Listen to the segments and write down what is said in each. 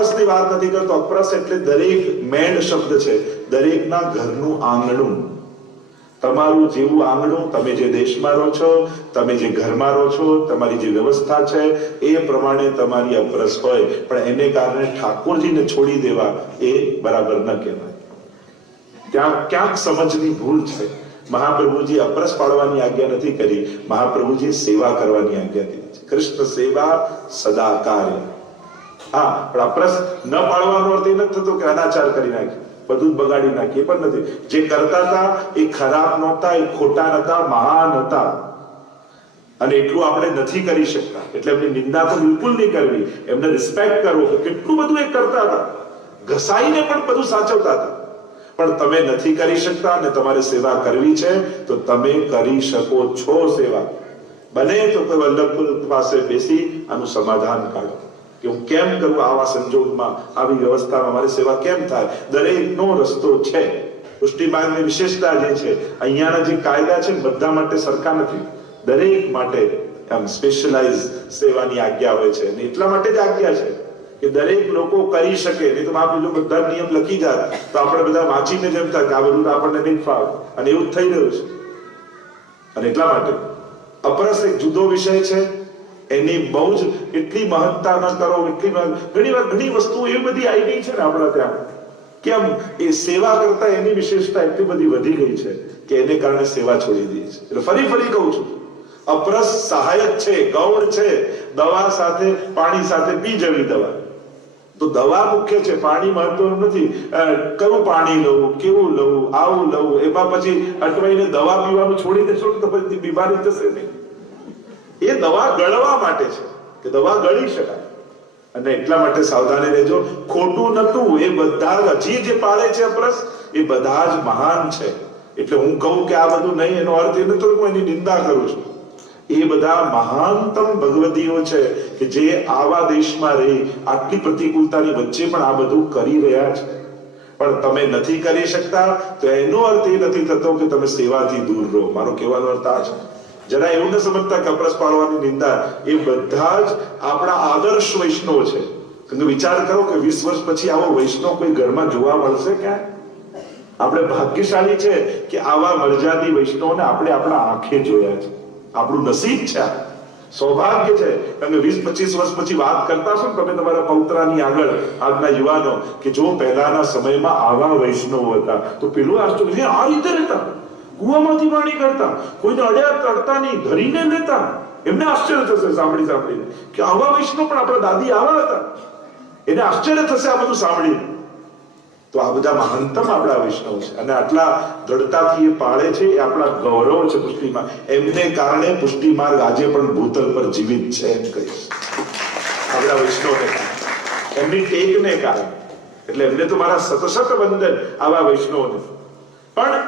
અપરસની વાત નથી કરતો. અપરસ એટલે દરેક મેણ શબ્દ છે, દરેકના ઘરનું આંગણું. તમારું જેવું આંગણું, તમે જે દેશમાં રહો છો, તમે જે ઘરમાં રહો છો, તમારી જે વ્યવસ્થા છે એ પ્રમાણે તમારી અપરસ હોય. પણ એને કારણે ઠાકોરજીને છોડી દેવા એ બરાબર ન કહેવાય. ત્યાં ક્યાંક સમજની ભૂલ છે. મહાપ્રભુજી અપરસ પાડવાની આજ્ઞા નથી કરી, મહાપ્રભુજી સેવા કરવાની આજ્ઞા કરી છે. કૃષ્ણ સેવા સદા કાર્ય. હા, પણ અપરસ ન પાડવાનો અર્થ એ નથી થતો કે અનાચાર કરી નાખી, બધું જ બગાડી નાખીએ પણ નથી. જે કરતા હતા એ ખરાબ નહોતા, એ ખોટા નહોતા, મહાન હતા. અને એટલું આપણે નથી કરી શકતા, એટલે એમની નિંદા તો બિલકુલ નહીં કરવી, એમને રિસ્પેક્ટ કરવો કે કેટલું બધું એ કરતા હતા, ઘસાઈને પણ બધું સાચવતા હતા. પણ તમે નથી કરી શકતા અને તમારે સેવા કરવી છે તો તમે કરી શકો છો સેવા. બને તો કોઈ વલ્લભ પાસે બેસી આનું સમાધાન કાઢો કે હું કેમ કરું, આવા સંજોગમાં, આવી વ્યવસ્થામાં મારી સેવા કેમ થાય. દરેકનો રસ્તો છે. પુષ્ટિ માર્ગની વિશેષતા જે છે, અહીંયાના જે કાયદા છે બધા માટે સરખા નથી, દરેક માટે આમ સ્પેશિયલાઇઝ સેવાની આજ્ઞા હોય છે. અને એટલા માટે જ આજ્ઞા છે કે દરેક લોકો કરી શકે. નહીં તો આ બધા નિયમ લખી જાય તો આપણે બધા વાંચીને જેમ થાય કે આ બધું આપણને નહીં ફાવે, અને એવું જ થઈ રહ્યું છે. અને એટલા માટે અપરસ એક જુદો વિષય છે, એની બહુ જ એટલી મહત્તા ન કરો. ઘણી વસ્તુ એવી બધી આવી ગઈ છે ને આપણા ત્યાં, કેમ એ સેવા કરતા એની વિશેષતા એટલી બધી વધી ગઈ છે કે એને કારણે સેવા છોડી દઈએ છે. એટલે ફરી કહું છું, અપરસ સહાયક છે, ગૌણ છે. દવા સાથે, પાણી સાથે પી જવી દવા. તો દવા મુખ્ય છે, પાણી મહત્વનું નથી. કયું પાણી લઉં, કેવું લઉં, આવું લઉં, એમાં પછી અટવાઈને દવા પીવાનું છોડી દેશો તો પછી બીમારી થશે નહીં. એ દવા ગળવા માટે છે કે દવા ગળી શકાય. અને એટલા માટે સાવધાની રહેજો. ખોટું નતું, એ બધા હજી જે પાળે છે અપરસ એ બધા જ મહાન છે. એટલે હું કહું કે આ બધું નહીં, એનો અર્થ એ નથી હું એની નિંદા કરું છું. એ બધા મહાનતમ ભગવદીઓ છે કે જે આવા દેશમાં રહી આટલી પ્રતિકૂળતાની વચ્ચે પણ આ બધું કરી રહ્યા છે. પણ તમે નથી કરી શકતા તો એનો અર્થ એ નથી થતો કે તમે સેવાથી દૂર રહો. મારો કહેવાનો અર્થ આ છે. જરા એવું ન સમજતા કે અપરસ પાડવાની નિંદા, એ બધા જ આપણા આદર્શ વૈષ્ણવ છે. તમે વિચાર કરો કે 20 વર્ષ પછી આવો વૈષ્ણવ કોઈ ઘરમાં જોવા મળશે ક્યાં? આપણે ભાગ્યશાળી છે કે આવા મર્યાદી વૈષ્ણવને આપણે આપણા આંખે જોયા છે. આપણું નસીબ છે, સૌભાગ્ય છે. કારણ કે 20-25 વર્ષ પછી વાત કરતા છો ને તમે તમારા પૌત્રાની આગળ, આજના યુવાનો, કે જો પહેલાના સમયમાં આવા વૈષ્ણવ હતા તો પેલું આશ્ચર્ય, આ રીતે રહેતા, કુવામાંથી પાણી કરતા, કોઈને અડ્યા તડતા નહીં, ધરીને લેતા. એમને આશ્ચર્ય થશે સાંભળીને કે આવા વૈષ્ણવ પણ આપણા દાદી આવા હતા. એને આશ્ચર્ય થશે આ બધું સાંભળીને. તો આ બધા મહાનતમ આપણા વૈષ્ણવ છે અને આટલા દ્રઢતાથી એ પાળે છે. એ આપણા ગૌરવ છે પુષ્ટિમાં. એમને કારણે પુષ્ટિ માર્ગ આજે પણ ભૂતલ પર જીવિત છે એમ કહીશ. આપણા વૈષ્ણવને કારણે, એમની ટેકને કારણે. એટલે એમને તો મારા સતસત વંદન આવા વૈષ્ણવને. પણ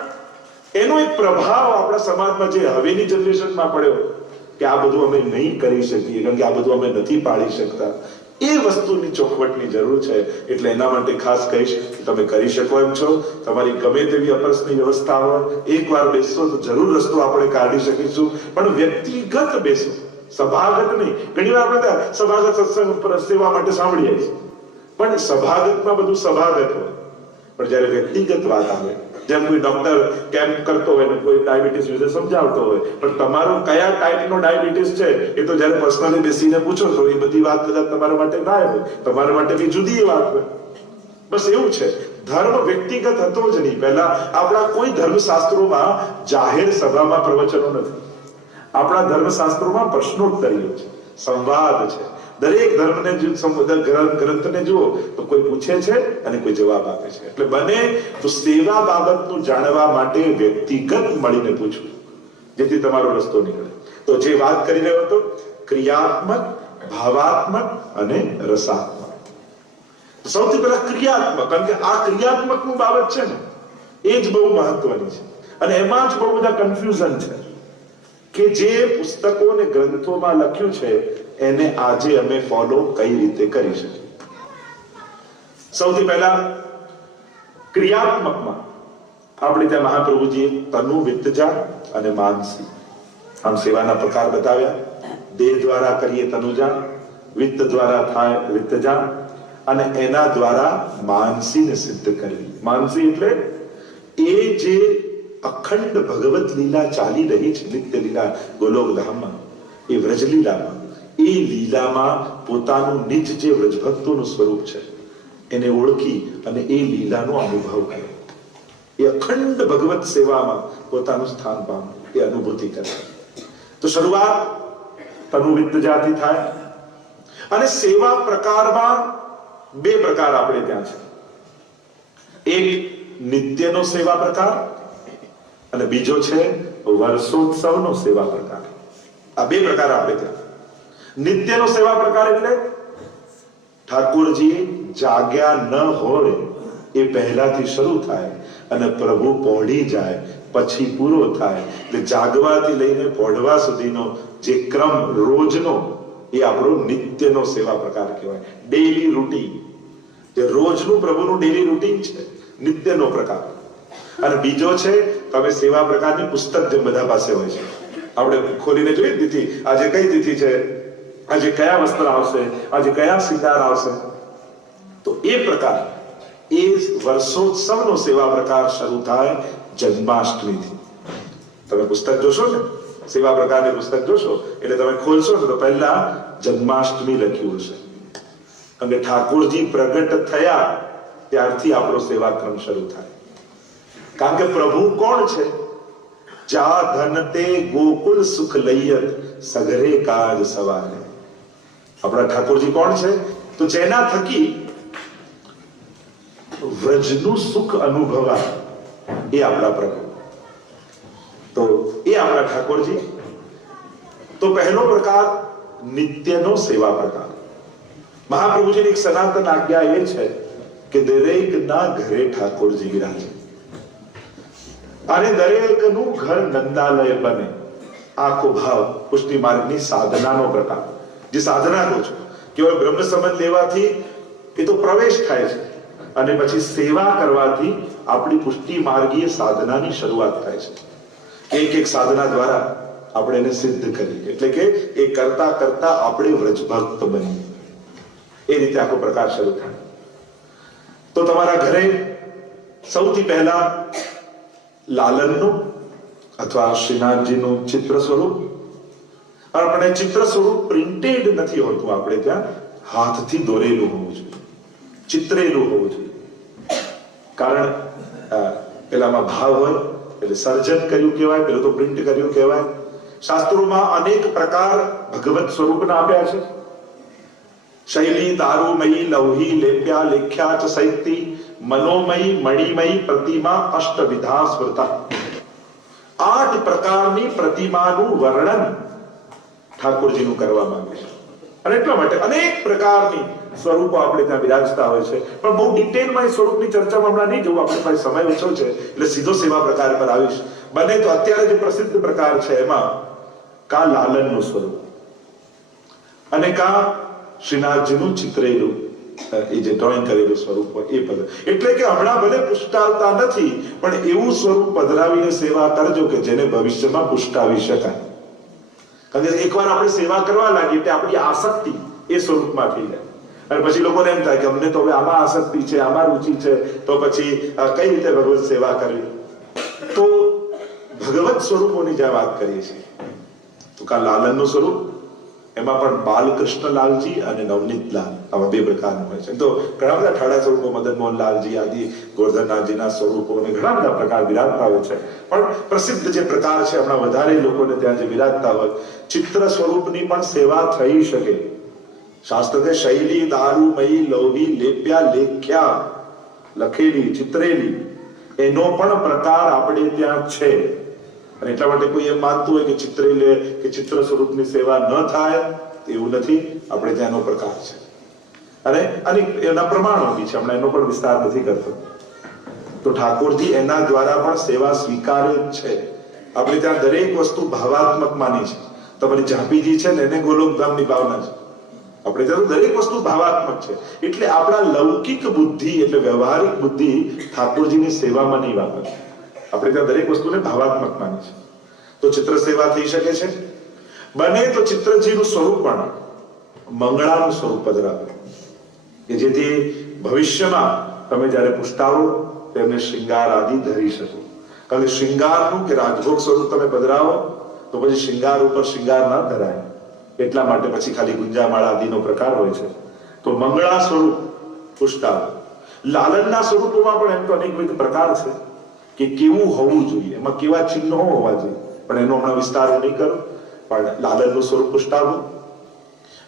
એનો એક પ્રભાવ આપણા સમાજમાં જે હવેની જનરેશનમાં પડ્યો કે આ બધું અમે નહીં કરી શકીએ, કારણ કે આ બધું અમે નથી પાળી શકતા. એ વસ્તુની ચોખવટની જરૂર છે. એટલે એના માટે ખાસ કહીશ કે તમે કરી શકો એમ છો. તમારી ગમે તેવી અપરસની વ્યવસ્થા હોય, એકવાર બેસશો તો જરૂર રસ્તો આપણે કાઢી શકીશું. પણ વ્યક્તિગત બેસો, સભાગત નહીં. ઘણી વાર આપણે સભાગત સત્સંગ સેવા માટે સાંભળીએ છીએ, પણ સભાગતમાં બધું સભાગત હોય. પણ જયારે વ્યક્તિગત વાત આવે, જેમ કોઈ ડોક્ટર કેમ્પ કરતો હોય ને કોઈ ડાયાબિટીસ વિશે સમજાવતો હોય, પણ તમારો કયા ટાઈપનો ડાયાબિટીસ છે એ તો જયારે પર્સનલી બેસીને પૂછો તો એ બધી વાત કદાચ તમારા માટે ના હોય, તમારા માટે કઈ જુદી વાત હોય. બસ એવું છે. ધર્મ વ્યક્તિગત હતો જ નહીં. પહેલા આપણા કોઈ ધર્મશાસ્ત્રોમાં જાહેર સભામાં પ્રવચનો નથી. આપણા ધર્મશાસ્ત્રોમાં પ્રશ્નોત્તરીઓ છે, સંવાદ છે. દરેક ધર્મને ગ્રંથને જુઓ તો કોઈ પૂછે છે અને કોઈ જવાબ આપે છે. એટલે બને તો સેવા બાબતનું જાણવા માટે વ્યક્તિગત મળીને પૂછવું, જેથી તમારો રસ્તો નીકળે. તો જે વાત કરી રહ્યો હતો, ક્રિયાત્મક, ભાવાત્મક અને રસાત્મક. સૌથી પહેલા ક્રિયાત્મક, કારણ કે આ ક્રિયાત્મકનું બાબત છે ને એ જ બહુ મહત્વની છે. અને એમાં જ બહુ બધા કન્ફ્યુઝન છે કે જે પુસ્તકો અને ગ્રંથોમાં લખ્યું છે એને આજે અમે ફોલો કઈ રીતે કરી શકીએ. સૌથી પહેલા ક્રિયાત્મકમાં આપણે ત્યાં મહાપ્રભુજીએ તનુ, વિત્તજા અને માનસી આમ સેવાના પ્રકાર બતાવ્યા. દેહ દ્વારા કરીએ તનુજા, વિત્ત દ્વારા થાય વિત્તજા અને એના દ્વારા માનસીને સિદ્ધ કરવી. માનસી એટલે એ જે અખંડ ભગવત લીલા ચાલી રહી છે, નિત્ય લીલા ગોલોકધામમાં, એ વ્રજલીલામાં, એ લીલામાં પોતાનું નિજ જે વ્રજભક્તોનું સ્વરૂપ છે એને ઓળખી અને એ લીલાનો અનુભવ કરે. એ અખંડ ભગવત સેવામાં પોતાનું સ્થાન પામે, એ અનુભૂતિ કરે. તો શરૂઆત તનુવિત્ત જાતિ થાય. અને સેવા પ્રકારમાં બે પ્રકાર આપણે ત્યાં છે. એક નિત્યનો સેવા પ્રકાર અને બીજો છે વર્ષોત્સવનો સેવા પ્રકાર. આ બે પ્રકાર આપણે ત્યાં. નિત્યનો સેવા પ્રકાર એટલે ઠાકોરજી જાગ્યા ન હોય એ પહેલાથી શરૂ થાય અને પ્રભુ પહોંચી જાય પછી પૂરો થાય. એટલે જાગવાથી લઈને પહોંચવા સુધીનો જે ક્રમ રોજનો, એ આપણો નિત્યનો સેવા પ્રકાર કહેવાય. ડેઈલી રૂટીન, જે રોજનું પ્રભુનું ડેઈલી રૂટીન છે, નિત્યનો પ્રકાર. અને બીજો છે, તમે સેવા પ્રકારની પુસ્તક જેમ બધા પાસે હોય છે, આપણે ખોલીને જોઈએ તિથિ, આજે કઈ તિથિ છે, આજે કયા વસ્ત્ર આવશે, આજે કયા શિંગાર આવશે. તો એ પ્રકાર, એ વર્ષોત્સવનો સેવા પ્રકાર શરૂ થાય જન્માષ્ટમીથી. તમે પુસ્તક જોશો ને, સેવા પ્રકારની પુસ્તક જોશો એટલે તમે ખોલશો ને તો પહેલા જન્માષ્ટમી લખ્યું હશે. અને ઠાકોરજી પ્રગટ થયા ત્યારથી આપણો સેવાક્રમ શરૂ થાય. કારણ કે પ્રભુ કોણ છે? જા ધન તે ગોકુલ સુખ લૈયત સગરે કાજ સવારે. આપણા ઠાકોરજી કોણ છે? તો જેના થકી વ્રજનું સુખ અનુભવાય એ આપણા પ્રભુ. તો એ આપણા ઠાકોરજી. તો પહેલો પ્રકાર નિત્યનો સેવા પ્રકાર. મહાપ્રભુજીની એક સનાતન આજ્ઞા એ છે કે દરેકના ઘરે ઠાકોરજી બિરાજે અને દરેકનું ઘર નંદાલય બને. આખો ભાવ પુષ્ટિ માર્ગની સાધનાનો પ્રકાર. જે સાધના કહો છો, કેવળ બ્રહ્મ સંબંધ લેવાથી એ તો પ્રવેશ થાય છે, અને પછી સેવા કરવાથી આપણી પુષ્ટિ માર્ગીય સાધનાની શરૂઆત થાય છે. એક એક સાધના દ્વારા આપણે એને સિદ્ધ કરીએ, એટલે કે એ કરતા કરતા આપણે વ્રજભક્ત બનીએ. એ રીતે આખો પ્રકાર શરૂ થાય. તો તમારા ઘરે સૌથી પહેલા લાલનનું અથવા શ્રીનાથજીનું ચિત્ર સ્વરૂપ, આપણે ચિત્ર સ્વરૂપ પ્રિન્ટેડ નથી હોતું, આપણે ત્યાં હાથથી દોરેલું હોવું જોઈએ, ચિત્રેલું હોવું જોઈએ. કારણ પેલામાં ભાવ હોય એટલે સર્જન કર્યું કહેવાય, પેલું તો પ્રિન્ટ કર્યું કહેવાય. શાસ્ત્રોમાં અનેક પ્રકાર ભગવત સ્વરૂપના આપ્યા છે. શૈલી દારૂમયી લૌહી લેપ્યા લેખ્યા ચ સૈતી મનોમયી મણિમયી પ્રતિમા અષ્ટવિધા સ્મૃતા. 8 પ્રકારની પ્રતિમાનું વર્ણન ઠાકોરજીનું કરવામાં આવે છે. અને એટલા માટે અનેક પ્રકારની સ્વરૂપો આપણે ત્યાં બિરાજતા હોય છે. પણ બહુ ડિટેલમાં એ સ્વરૂપની ચર્ચામાં હમણાં નહીં જવું, આપણે પાસે સમય ઓછો છે એટલે સીધો સેવા પ્રકાર પર આવીશ. બને તો અત્યારે જે પ્રસિદ્ધ પ્રકાર છે એમાં કા લાલનનું સ્વરૂપ અને કા શ્રીનાથજીનું ચિત્રેલું, એ જે ડ્રોઈંગ કરેલું સ્વરૂપ હોય એ પદ. એટલે કે હમણાં ભલે પુષ્ટાવતા નથી, પણ એવું સ્વરૂપ પધરાવીને સેવા કરજો કે જેને ભવિષ્યમાં પુષ્ટાવી શકાય. કારણ કે એકવાર આપણે સેવા કરવા લાગીએ એટલે આપણી આસક્તિ એ સ્વરૂપમાં થઈ જાય, અને પછી લોકોને એમ થાય કે અમને તો હવે આમાં આસક્તિ છે, આમાં રુચિ છે, તો પછી કઈ રીતે ભગવત સેવા કરવી. તો ભગવત સ્વરૂપોની જ્યાં વાત કરીએ છીએ, તો કા લાલનનું સ્વરૂપ, એમાં પણ બાલકૃષ્ણલાલજી અને નવનીતલાલ, આવા 2 પ્રકારના હોય છે. તો ઘણા બધા ઠાડા સ્વરૂપો, મદન મોહનલાલજી આદિ, ગોરધનનાથજીના સ્વરૂપો અને ઘણા બધા પ્રકાર બિરાજતા હોય છે. પણ પ્રસિદ્ધ જે પ્રકાર છે, હમણાં વધારે લોકોને ત્યાં જે બિરાજતા હોય, ચિત્ર સ્વરૂપની પણ સેવા થઈ શકે. શાસ્ત્ર કે શૈલી દારૂમયી લૌહી લેપ્યા લેખ્યા, લખેલી ચિત્રેલી, એનો પણ પ્રકાર આપણે ત્યાં છે. અને એટલા માટે કોઈ એમ માનતું હોય કે ચિત્રેલે કે ચિત્ર સ્વરૂપની સેવા ન થાય, એવું નથી. આપણે ત્યાંનો પ્રકાર છે અને એના પ્રમાણો બી છે, હમણાં એનો પણ વિસ્તાર નથી કરતો. તો ઠાકોરજી એના દ્વારા પણ સેવા સ્વીકારે છે. આપણે ત્યાં દરેક વસ્તુ ભાવાત્મક માની છે. તમારી ઝાંપીજી છે ને, એને ગોલોકધામની ભાવના છે. આપણે ત્યાં દરેક વસ્તુ ભાવાત્મક છે. એટલે આપણા લૌકિક બુદ્ધિ એટલે વ્યવહારિક બુદ્ધિ ઠાકોરજીની સેવામાં નહીં વાપરે. આપણે ત્યાં દરેક વસ્તુને ભાવાત્મક માની છે. તો ચિત્ર સેવા થઈ શકે છે. બને તો ચિત્રજીનું સ્વરૂપ પણ મંગળાનું સ્વરૂપ પધરાવે. કે જેથી ભવિષ્યમાં તમે જ્યારે પુષ્ટાવો તેમને શૃંગાર આદિ ધરી શકો. કારણ કે શૃંગારનું કે રાજભોગ સ્વરૂપ તમે પધરાવો તો પછી શૃંગાર ઉપર શૃંગાર ન ધરાય. એટલા માટે પછી ખાલી ગુંજામાળા આદિનો પ્રકાર હોય છે. તો મંગળા સ્વરૂપ પુષ્ટાવો. લાલનના સ્વરૂપોમાં પણ એમ તો અનેકવિધ પ્રકાર છે કે કેવું હોવું જોઈએ, એમાં કેવા ચિહ્નો હોવા જોઈએ, પણ એનો હમણાં વિસ્તાર નહીં કરું. પણ લાલનનું સ્વરૂપ પુષ્ટાવવું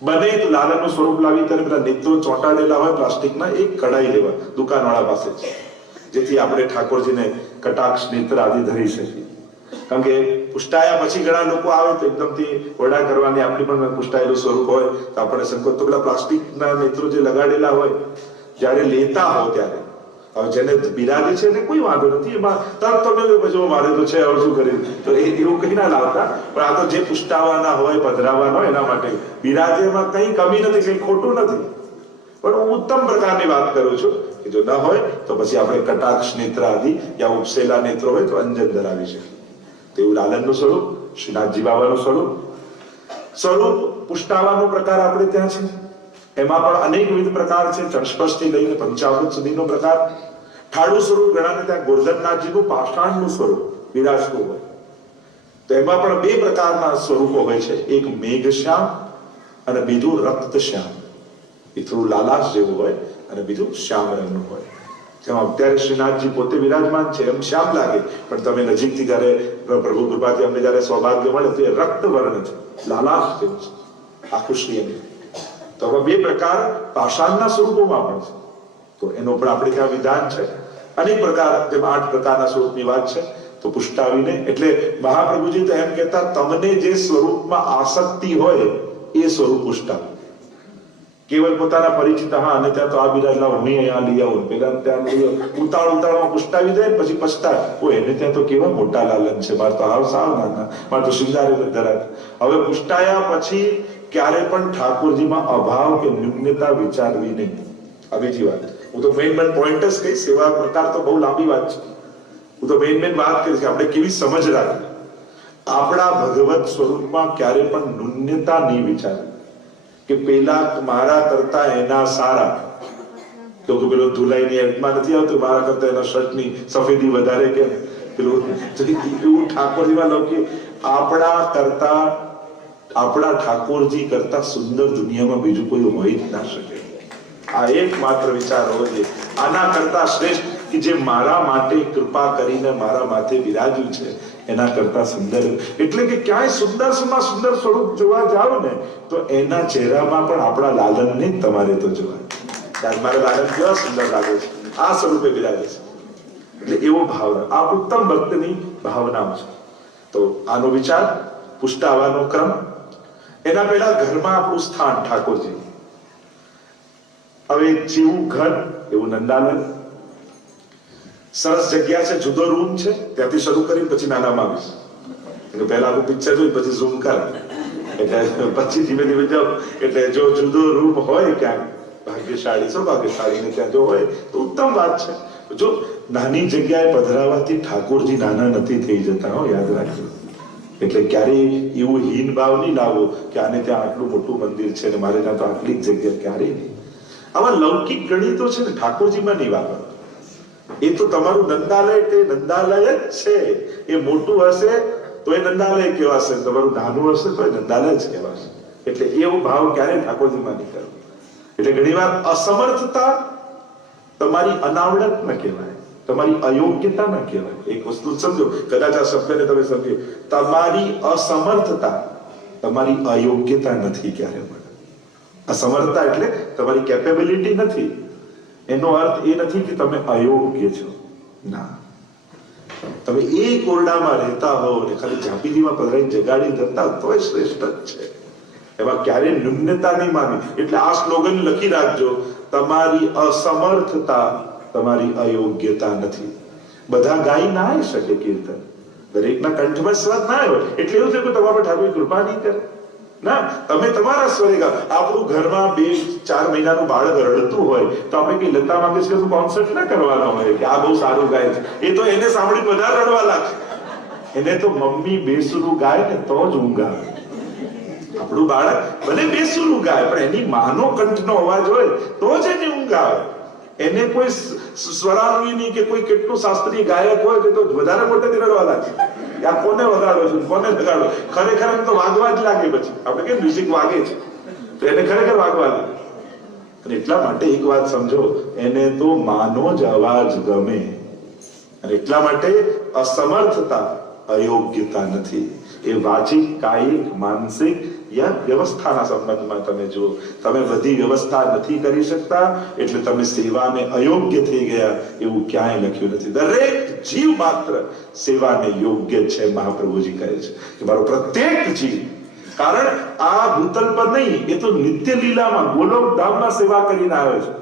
બને તો લાલનનું સ્વરૂપ લાવી ત્યારે પેલા નેત્રો ચોંટાડેલા હોય પ્લાસ્ટિકના, એક કઢાઈ લેવા દુકાનવાળા પાસે છે, જેથી આપણે ઠાકોરજીને કટાક્ષ નેત્ર આદિ ધરી શકીએ. કારણ કે પુષ્ટાયા પછી ઘણા લોકો આવે તો એકદમથી વડા કરવાની આપણી પણ પુષ્ટાયેલું સ્વરૂપ હોય તો આપણે સંકોચ, તો પેલા પ્લાસ્ટિકના નેત્રો જે લગાડેલા હોય જ્યારે લેતા હો ત્યારે, હવે જેને બિરાજે છે એને કોઈ વાંધો નથી, એમાં તરત તમે પછી મારે તો છે હવે શું કરી, તો એવું કઈ ના લાવતા. પણ આ તો જે પુષ્ટાવાના હોય પધરાવાના હોય એના માટે બિરાજે, એમાં કઈ કમી નથી, કઈ ખોટું નથી. પણ હું ઉત્તમ પ્રકારની વાત કરું છું કે જો ન હોય તો પછી આપણે કટાક્ષ નેત્ર આદિ યા ઉપસેલા નેત્રો હોય તો અંજન ધરાવી શકીએ. તેવું લાલનનું સ્વરૂપ, શ્રીનાથજી બાબાનું સ્વરૂપ પુષ્ટાવાનો પ્રકાર આપણે ત્યાં છે. એમાં પણ અનેકવિધ પ્રકાર છે, ચણસ્પર્શથી લઈને પંચામૃત સુધીનો પ્રકાર. ઠાડુ સ્વરૂપ ઘણાને ત્યાં ગોરધનનાથજીનું પાષાણનું સ્વરૂપ વિરાજતું હોય. તો એમાં પણ બે પ્રકારના સ્વરૂપો હોય છે, એક મેઘશ્યામ અને બીજું રક્તશ્યામ. એ થોડું લાલાશ જેવું હોય અને બીજું શ્યામ રંગનું હોય. જેમાં અત્યારે શ્રીનાથજી પોતે વિરાજમાન છે એમ શ્યામ લાગે, પણ તમે નજીકથી જયારે પ્રભુ કૃપાથી અમને જયારે સૌભાગ્ય મળે તો એ રક્ત વર્ણ છે, લાલાશ જેવું છે, આખું શ્રી. તો હવે બે પ્રકાર પાષાણના સ્વરૂપોમાં પણ છે. તો એનો પણ આપણે ત્યાં વિધાન છે. અનેક પ્રકાર, જેમ 8 પ્રકારના સ્વરૂપની વાત છે. તો પુષ્ટાવીને એટલે મહાપ્રભુજી તો એમ કહેતા તમને જે સ્વરૂપમાં આસક્તિ હોય એ સ્વરૂપ પુષ્ટાવ. કેવલ પોતાના પરિચિત, હા અને ત્યાં તો આ બિરાજલા હું અહીંયા લઈ આવું, પેલા ત્યાં ઉતાળમાં પુષ્ટાવી દે, પછી પછતાય, ઓ એને ત્યાં તો કેવા મોટા લાલન છે, મારે તો હાવ સાવ નાના, મારે તો શિંગારે ધરાય. હવે પુષ્ટાયા પછી ક્યારે પણ ઠાકોરજીમાં અભાવ કે ન્યૂનતા વિચારવી નહીં. આ બીજી વાત. હું તો મેઇન પોઈન્ટ જ કહીશ, સેવા પ્રકાર તો બહુ લાંબી વાત છે. હું તો મેઇન વાત કરીશ કે આપણે કેવી સમજ રાખી. આપણા ભગવત સ્વરૂપમાં ક્યારે પણ ન્યૂનતા નહીં વિચારવી કે પેલા મારા કરતા એના સારા, તો પેલો ધુલાઈની એડમાં નથી આવતું, મારા કરતા એના શર્ટની સફેદી વધારે કે પેલું એવું ઠાકોરજીમાં લઉં આપણા કરતા, આપણા ઠાકોરજી કરતા સુંદર દુનિયામાં બીજું કોઈ હોઈ જ ના શકે. આ એકમાત્ર વિચાર હોવો જોઈએ. આના કરતા શ્રેષ્ઠ કે જે મારા માટે કૃપા કરીને મારા માથે બિરાજ્યું છે એના કરતા સુંદર, એટલે કે ક્યાંય સુંદરમાં સુંદર સ્વરૂપ જોવા જાવ ને તો એના ચહેરામાં પણ આપણા લાલનને જ તમારે તો જોવા. મારા લાલન કેવા સુંદર લાગે છે, આ સ્વરૂપે બિરાજે છે. એટલે એવો ભાવના, આ ઉત્તમ ભક્તની ભાવના છે. તો આનો વિચાર, પુષ્ટાવાનો ક્રમ. એના પહેલા ઘરમાં આપણું સ્થાન ઠાકોરજી. હવે જેવું ઘર એવું નંદાલન. સરસ જગ્યા છે, જુદો રૂમ છે, ત્યાંથી શરૂ કરી પછી નાનામાં આવીશ. પહેલા આખું પિક્ચર જોઈ પછી ઝૂમ કર, એટલે પછી ધીમે ધીમે જાઓ. એટલે જો જુદો રૂમ હોય ક્યાંક, ભાગ્યશાળી સૌભાગ્યશાળીને ત્યાં જો હોય તો ઉત્તમ વાત છે. જો નાની જગ્યાએ પધરાવાથી ઠાકોરજી નાના નથી થઈ જતા, હો યાદ રાખજો. એટલે ક્યારેય એવું હીન ભાવ નહીં લાવો કે આને ત્યાં આટલું મોટું મંદિર છે ને મારે ત્યાં તો આટલી જ જગ્યા, ક્યારેય નહીં. આવા લૌકિક ગણિતો છે ને ઠાકોરજીમાં નહીં વાપરો. એ તો તમારું નંદાલય, તે નંદાલય જ છે. એ મોટું હશે તો એ નંદાલય કહેવાશે, તમારું નાનું હશે તો એ નંદાલય જ કહેવાશે. એટલે એવો ભાવ ક્યારેય ઠાકોરજીમાં નહીં કરવો. એટલે ઘણી વાર અસમર્થતા તમારી અનાવડત ન કહેવાય, તમારી અયોગ્યતા ન કહેવાય. એક વસ્તુ સમજો, કદાચ આ શબ્દને તમે સમજો, તમારી અસમર્થતા તમારી અયોગ્યતા નથી ક્યારે પણ. અસમર્થતા એટલે તમારી કેપેબિલિટી નથી. એનો અર્થ એ નથી કે તમે અયોગ્ય છો, ના. તમે એક ઓરડામાં રહેતા હો ને ખાલી ઝાંપીજીમાં પધરાઈ જગાડી ધરતા તોય શ્રેષ્ઠ જ છે. એમાં ક્યારેય ન્યૂનતા નહીં માનવી. એટલે આ સ્લોગન લખી રાખજો, તમારી અસમર્થતા તમારી અયોગ્યતા નથી. બધા ગાઈ ના આવી શકે કીર્તન, દરેકના કંઠમાં સ્વાદ ના આવ્યો એટલે એવું છે કે તમારા ઠાકોર કૃપા નહીં કરે ના. તમે તમારા સ્વરે ગાઓ. આપણું ઘરમાં 2-4 મહિનાનું બાળક રડતું હોય તો આપણે કઈ લતા મંગેશકરનું કોન્સર્ટ ના કરવાનો હોય કે આ બહુ સારું ગાય છે. એ તો એને સાંભળીને વધારે રડવા લાગે. એને તો મમ્મી બેસુરું ગાય ને તો જ ઊંઘ આવે. આપણું બાળક ભલે બેસુરું ગાય પણ એની માનો કંઠનો અવાજ હોય તો જ એને ઊંઘ આવે. એને કોઈ સ્વરાવી નહીં કે કોઈ કેટલું શાસ્ત્રીય ગાયક હોય તો વધારે મોટેથી રડવા લાગે. આ કોને વગાડો છો, કોને વગાડો? ખરેખર એમ તો વાગવા જ લાગે. પછી આપણે કેમ મ્યુઝિક વાગે છે તો એને ખરેખર વાગવા લાગે. અને એટલા માટે એક વાત સમજો, એને તો માનો જ અવાજ ગમે. અને એટલા માટે અસમર્થતા અયોગ્યતા નથી. એ વાચિક, કાયિક, માનસિક યા વ્યવસ્થાના સંબંધમાં તમે જુઓ. તમે બધી વ્યવસ્થા નથી કરી શકતા એટલે તમે સેવાને અયોગ્ય થઈ ગયા એવું ક્યાંય લખ્યું નથી. દરેક જીવ માત્ર સેવાને યોગ્ય છે. મહાપ્રભુજી કહે છે કે મારો પ્રત્યેક જીવ, કારણ આ ભૂતલ પર નહીં, એ તો નિત્ય લીલામાં ગોલોકધામમાં સેવા કરીને આવે છે.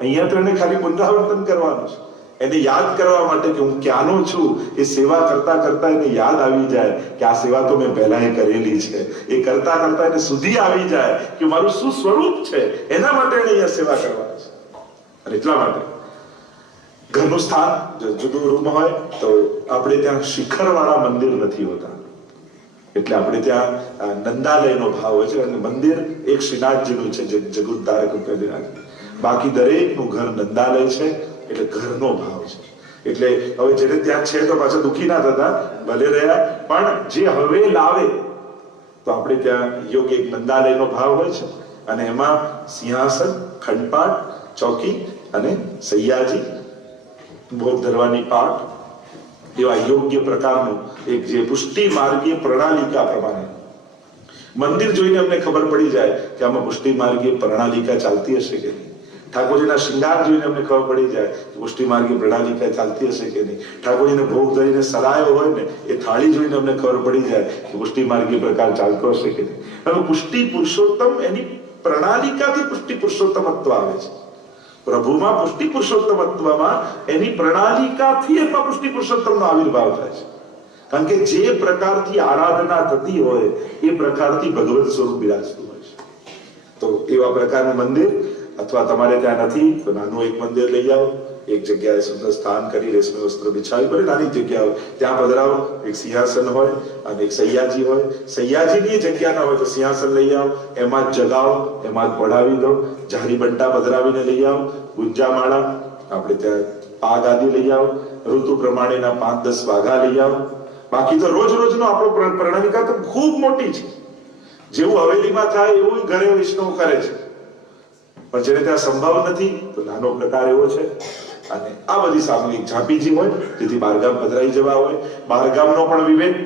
અહીંયા તો એને ખાલી પુનરાવર્તન કરવાનું છે. એને યાદ કરવા માટે કે હું ક્યાંનો છું, એ સેવા કરતા કરતા એને યાદ આવી જાય કે આ સેવા તો મેં પહેલા કરેલી છે. એ કરતા કરતા એને સુધી આવી જાય કે મારું શું સ્વરૂપ છે. એના માટે એને અહીંયા સેવા કરવાની છે. અને એટલા માટે ઘરનું સ્થાન જુદું રૂમ હોય તો આપણે ત્યાં શિખરવાળા મંદિર નથી હોતા. એટલે આપણે ત્યાં નંદાલયનો ભાવ હોય છે. અને મંદિર એક શ્રીનાથજીનું છે, જે જગુદ્ધારક રૂપે બિરાજે. બાકી દરેકનું ઘર નંદાલય છે. એટલે ઘરનો ભાવ છે. એટલે હવે જેને ત્યાં છે તો પાછા દુખી ના થતા, ભલે રહ્યા, પણ જે હવે લાવે તો આપણે ત્યાં યોગ્ય એક નંદાલયનો ભાવ હોય છે. અને એમાં સિંહાસન, ખંડપાટ, ચોકી અને સૈયાજી, ભોગ ધરવાની પાટ, એવા યોગ્ય પ્રકારનું એક જે પુષ્ટિ માર્ગીય પ્રણાલિકા પ્રમાણે મંદિર જોઈને અમને ખબર પડી જાય કે આમાં પુષ્ટિ માર્ગીય પ્રણાલિકા ચાલતી હશે કે નહીં. ઠાકોરજીના શૃંગાર જોઈને અમને ખબર પડી જાય કે પુષ્ટિ માર્ગીય પ્રણાલિકા ચાલતી હશે કે નહીં. ઠાકોરજીને ભોગ ધરીને સરાયો હોય ને એ થાળી જોઈને અમને ખબર પડી જાય કે પુષ્ટિ માર્ગીય પ્રકાર ચાલતો હશે કે નહીં. હવે પુષ્ટિ પુરુષોત્તમ એની પ્રણાલિકાથી પુષ્ટિ પુરુષોત્તમત્વ આવે છે. પ્રભુમાં પુષ્ટિ પુરુષોત્તમત્વમાં એની પ્રણાલિકાથી એમાં પુષ્ટિ પુરુષોત્તમનો આવિર્ભાવ થાય છે. કારણ કે જે પ્રકારથી આરાધના થતી હોય એ પ્રકારથી ભગવત સ્વરૂપ બિરાજતું હોય છે. તો એવા પ્રકારનું મંદિર અથવા તમારે ત્યાં નથી તો નાનું એક મંદિર લઈ આવો. એક જગ્યાએ સુંદર સ્થાન કરી રેશમી વસ્ત્ર બિછાવી, ભલે નાની જગ્યા હોય ત્યાં પધરાવો. એક સિંહાસન હોય અને એક સૈયાજી હોય. સૈયાજીની જગ્યા ના હોય તો સિંહાસન લઈ આવો, એમાં જ જગાવો, એમાં જ પડાવી દો. જારી બંટા પધરાવીને લઈ આવો. ગુંજામાળા, આપણે ત્યાં પાગ આદિ લઈ આવો. ઋતુ પ્રમાણેના 5-10 વાઘા લઈ આવો. બાકી તો રોજ રોજનો આપણો પ્રણાલિકા તો ખૂબ મોટી છે. જેવું હવેલીમાં થાય એવું ઘરે વૈષ્ણવ કરે છે. પણ જેને ત્યાં સંભાવ નથી તો નાનો પ્રકાર એવો છે. અને આ બધી સામૂહિક ઝાંપીજી હોય જેથી બહારગામ પધરાઈ જવા હોય. બહારગામનો પણ વિવેક,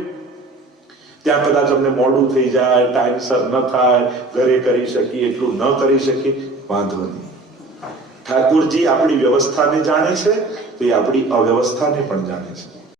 ત્યાં કદાચ અમને મોડું થઈ જાય, ટાઈમસર ન થાય, ઘરે કરી શકીએ એટલું ન કરી શકીએ, વાંધો નહીં. ઠાકોરજી આપણી વ્યવસ્થાને જાણે છે તો એ આપણી અવ્યવસ્થાને પણ જાણે છે.